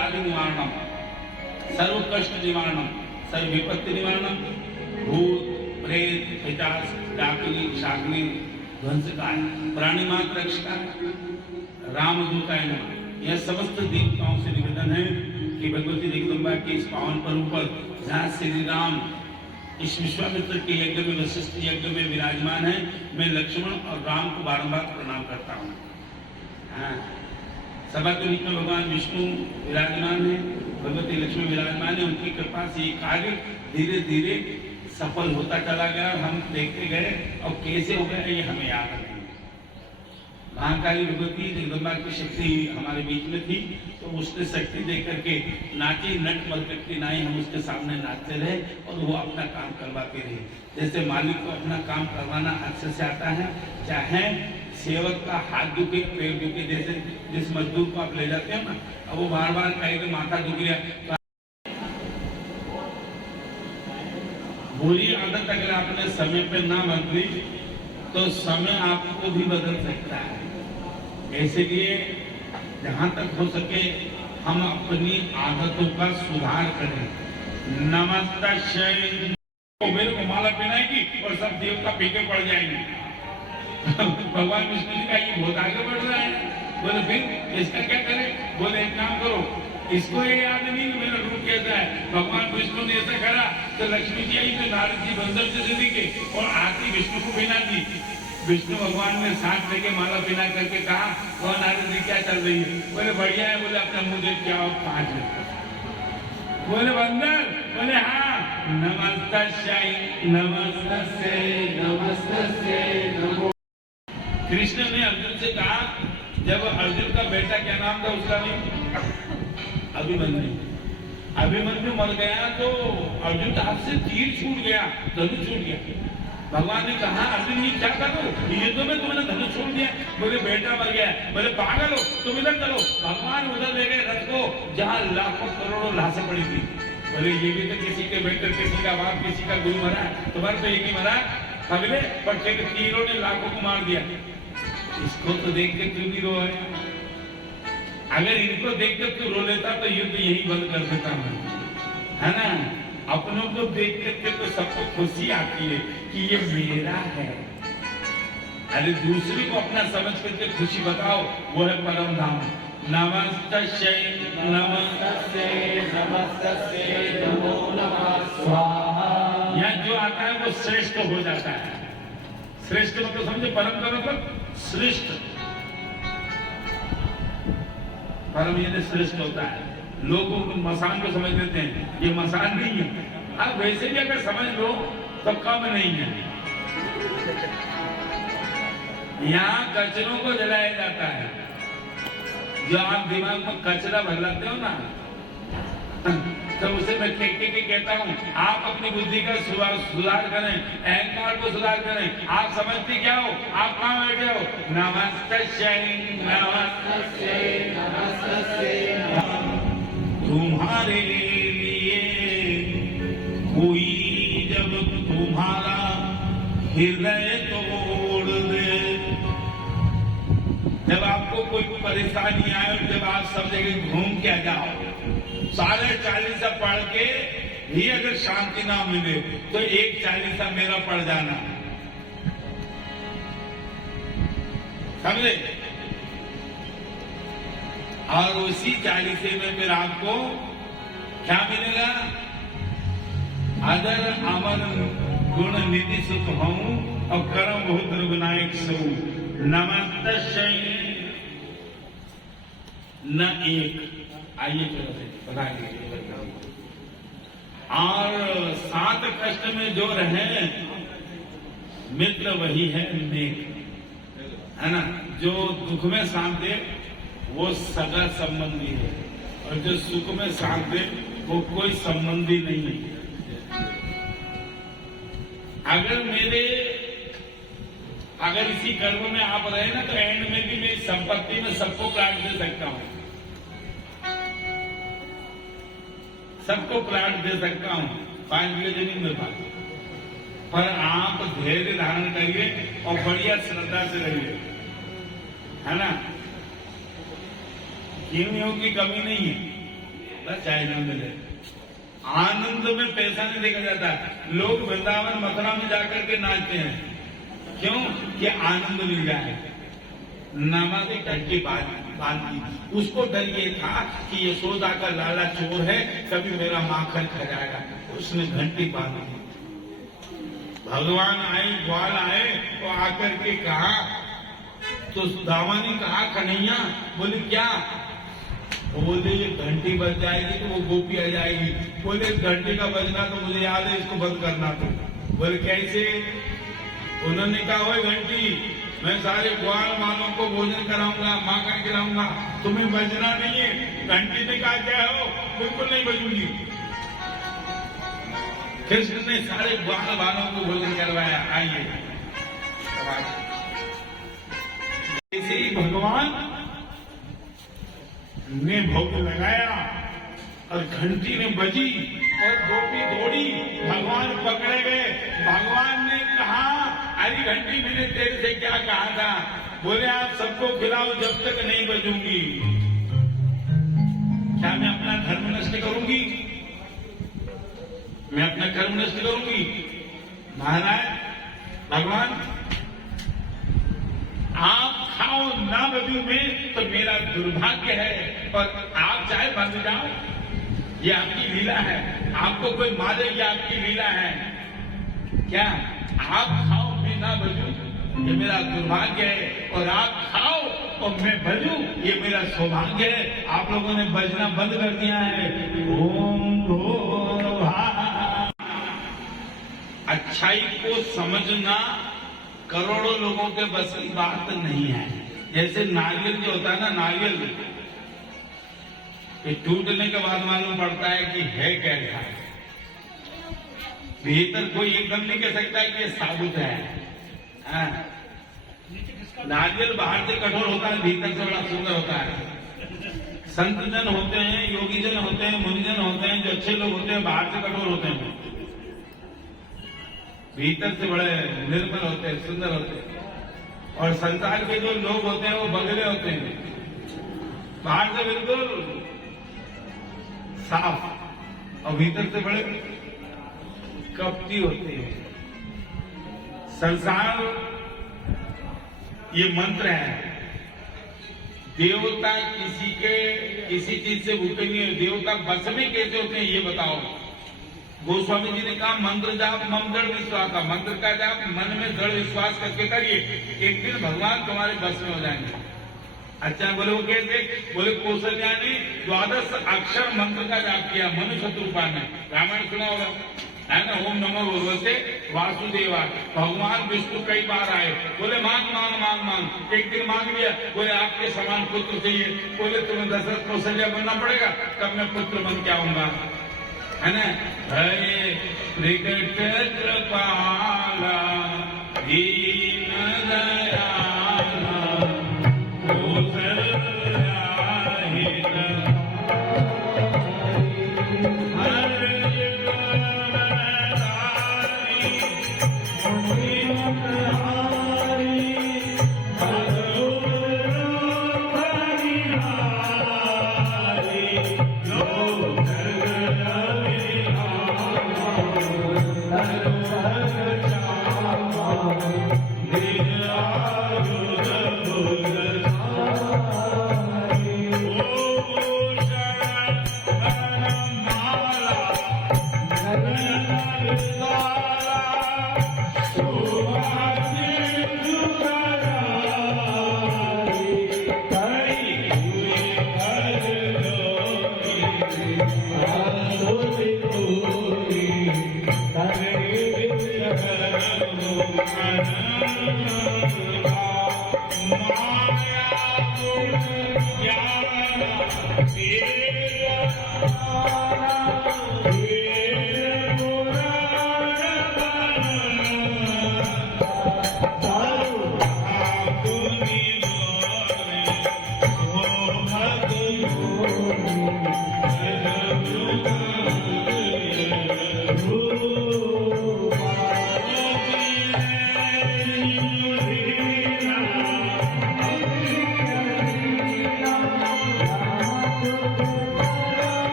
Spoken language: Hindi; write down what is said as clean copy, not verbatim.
व्याधि निवारणम, सर्व कष्ट निवारणम, सर्व विपत्ति निवारणम, भूत प्रेत पिशाच डाकिनी शाकिनी ध्वंसकाय प्राणी मात्र रक्षकाय रामदूताय नमः। यह समस्त देवताओं से निवेदन है कि भगवती जगदम्बा के इस पावन पर्व पर जहाँ श्री राम इस विश्वामित्र के यज्ञ में वशिष्ठ यज्ञ में विराजमान है, मैं लक्ष्मण और राम को बारंबार प्रणाम करता हूँ। हाँ, सभा के बीच में भगवान विष्णु विराजमान है, भगवती लक्ष्मी विराजमान है। उनकी कृपा से ये कार्य धीरे धीरे सफल होता चला गया। हम देखते गए और कैसे हो गया ये हमें याद नहीं। महाकाली भगवती जगदम्बा की शक्ति हमारे बीच में थी, तो उसने शक्ति दे करके नाची, नट मरकट नाई हम उसके सामने नाचते रहे और वो अपना काम करवाते रहे। जैसे मालिक को अपना काम करवाना अच्छे से आता है, चाहे सेवक का हाथ दुखे पैर दुखे, जैसे जिस मजदूर को आप ले जाते हैं ना, अब वो बार बार कहेगा माथा दुख गया। बुरी आदत अगर आपने समय पे ना बदली तो समय आपको भी बदल सकता है। इसलिए जहां तक हो सके हम अपनी आदतों का सुधार करें। नमस्ते। मेरे को माला पहनाएगी और सब देवता पीछे पड़ जाएंगे। भगवान विष्णु जी का ये बहुत आगे बढ़ रहा है। बोले फिर इसका क्या करें? बोले एक काम करो, इसको ये याद नहीं कि मेरा रूप कैसा है। भगवान विष्णु ने ऐसा करा तो लक्ष्मी जी आई तो नारद जी बंदर से दिखे और आती विष्णु को पहना दी। विष्णु भगवान ने साथ लेके माला पहना करके कहा, वह नारद जी क्या चल रही है? बोले बढ़िया है। बोले अपना मुंह देख क्या हो? 5 है। बोले बंदर? बोले हाँ। नमस्ते नमस्ते नमस्ते नमो। कृष्ण ने अर्जुन से कहा, जब अर्जुन का बेटा क्या नाम था उसका? नहीं, अभिमन्यु। अभिमन्यु मर गया तो अर्जुन का हाथ से तीर छूट गया, धनुष छूट गया। भगवान ने कहा, अर्जुन ये क्या करो? ये तो मैं तुमने धनुष छोड़ दिया। बोले बेटा मर गया। बोले पागल हो, तुम इधर चलो। भगवान उधर ले गए रथ को जहाँ लाखों करोड़ों लाशें पड़ी थी। बोले ये भी तो किसी के बेटे, किसी का बाप, किसी का गुरु मरा, तुम्हारे तो एक ही मरा। अगले पक्षे के तीरों ने लाखों को मार दिया। इसको तो देख के तू भी रो है। अगर इनको देख के तू रो लेता तो युद्ध यही बंद कर देता मैं, है ना। अपनों को देख करके तो सबको खुशी आती है कि ये मेरा है। अरे दूसरे को अपना समझ करके खुशी बताओ, वो है परम धाम। नमस्ते नमस्ते नमस्ते नमो नमः स्वाहा। यहाँ जो आता है वो श्रेष्ठ हो जाता है। श्रेष्ठ मतलब समझे, परम का मतलब श्रेष्ठ। परम यानी श्रेष्ठ होता है। लोग मसान को समझ लेते हैं, ये मसान नहीं है। आप वैसे भी अगर समझ लो तो कम नहीं है। यहाँ कचरों को जलाया जाता है। जो आप दिमाग में कचरा भर लाते हो ना, तो उसे मैं कहता हूँ, आप अपनी बुद्धि का सुधार करें, अहंकार को सुधार करें। आप समझते क्या हो? आप कहाँ बैठे हो? नमस्ते नमस्ते नमस्ते। तुम्हारे लिए कोई जब तुम्हारा हृदय तोड़ दे, जब आपको कोई परेशानी आए, जब आप सब जगह घूम के जाओ, 40 पढ़ के ही अगर शांति ना मिले तो 1 मेरा पढ़ जाना, समझे। और उसी 40 में फिर आपको क्या मिलेगा? अदर अमर गुण निधि सुख हूं और कर्म बहुत रघुनायक सो। नमस्ते न एक। आइए चलो बता दीजिए। और 7 कष्ट में जो रहे मित्र वही है नेक, है ना। जो दुख में साथ दे वो सगा संबंधी है, और जो सुख में साथ दे वो कोई संबंधी नहीं है। अगर इसी कर्म में आप रहे ना, तो एंड में भी मैं संपत्ति में सबको प्लाट दे सकता हूं, सबको प्लाट दे सकता हूं, 5 बीघे जमीन में पास। पर आप धैर्य धारण करिए और बढ़िया श्रद्धा से रहिए, है ना। कीमियों की कमी नहीं है। बस चाहे न मिले। आनंद में पैसा नहीं देखा जाता। लोग वृंदावन मथुरा में जाकर के नाचते हैं, क्यों? कि आनंद मिल जाए। नामा के डर की बात थी, उसको डर ये था कि यशोदा का लाला चोर है, कभी मेरा माखन खा जाएगा। उसने घंटी बांध दी। भगवान आए, ग्वाल आए तो आकर के कहा, तो सुदामा ने कहा, कन्हैया, बोले क्या? बोले ये घंटी बज जाएगी तो वो गोपी आ जाएगी। बोले घंटी का बजना तो मुझे याद है, इसको बंद करना। तो बोले कैसे? उन्होंने कहा, ओए घंटी, मैं सारे ग्वाल मानों को भोजन कराऊंगा, माखन खिलाऊंगा, तुम्हें बजना नहीं है। घंटी ने कहा, क्या हो? बिल्कुल नहीं बजूंगी। कृष्ण ने सारे ग्वाल वालों को भोजन करवाया। आइए, ऐसे ही भगवान ने भोग लगाया और घंटी ने बजी और गोपी दौड़ी, भगवान पकड़े गए। भगवान ने कहा, अरे घंटी, मैंने तेरे से क्या कहा था? बोले आप सबको खिलाओ जब तक नहीं बजूंगी। क्या मैं अपना धर्म नष्ट करूंगी? मैं अपना कर्म नष्ट करूंगी? महाराज, भगवान, आप खाओ ना बजू में तो मेरा दुर्भाग्य है, और आप चाहे बंद जाओ, ये आपकी लीला है। आपको कोई मारे, ये आपकी लीला है। क्या आप खाओ मैं ना बजू, ये मेरा दुर्भाग्य है, और आप खाओ और मैं बजू, ये मेरा सौभाग्य है। आप लोगों ने बजना बंद कर दिया है। ओम भूर्भुवः। अच्छाई को समझना करोड़ों लोगों के बस की बात नहीं है। जैसे नारियल जो होता है ना, नारियल ये टूटने के बाद मालूम पड़ता है कि है कैसा। भीतर कोई एकदम नहीं कह सकता कि ये साबुत है। नारियल बाहर से कठोर होता है, भीतर से बड़ा सुंदर होता है। संत जन होते हैं, योगी जन होते हैं, मुनिजन होते हैं, जो अच्छे लोग होते हैं, बाहर से कठोर होते हैं, भीतर से बड़े निर्मल होते हैं, सुंदर होते हैं। और संसार के जो लोग होते हैं वो बगले होते हैं, बाहर से बिल्कुल साफ और भीतर से बड़े कपटी होते हैं। संसार ये मंत्र है, देवता किसी चीज से भूखे नहीं है। देवता बस में कैसे होते हैं ये बताओ। गोस्वामी जी ने कहा, मंत्र जाप मम दृढ़ विश्वास का, मंत्र का जाप मन में दृढ़ विश्वास करके करिए, एक दिन भगवान तुम्हारे बस में हो जाएंगे। अच्छा, बोले वो कैसे? बोले कौशल्या ने 12 अक्षर मंत्र का जाप किया मनुष्य रूपा में। रामायण सुना होगा, है ना? ओम नमो भगवते वासुदेवा। भगवान विष्णु कई बार आए, बोले मांग मांग मांग मांग। एक दिन मांग लिया, बोले आपके समान पुत्र चाहिए। बोले तुम्हें दशरथ कौशल्या बनना पड़ेगा, तब मैं पुत्र बन के आऊंगा, है ना? हरे प्रकट कृपाला दीन दयाला कौशल्या हित हर युग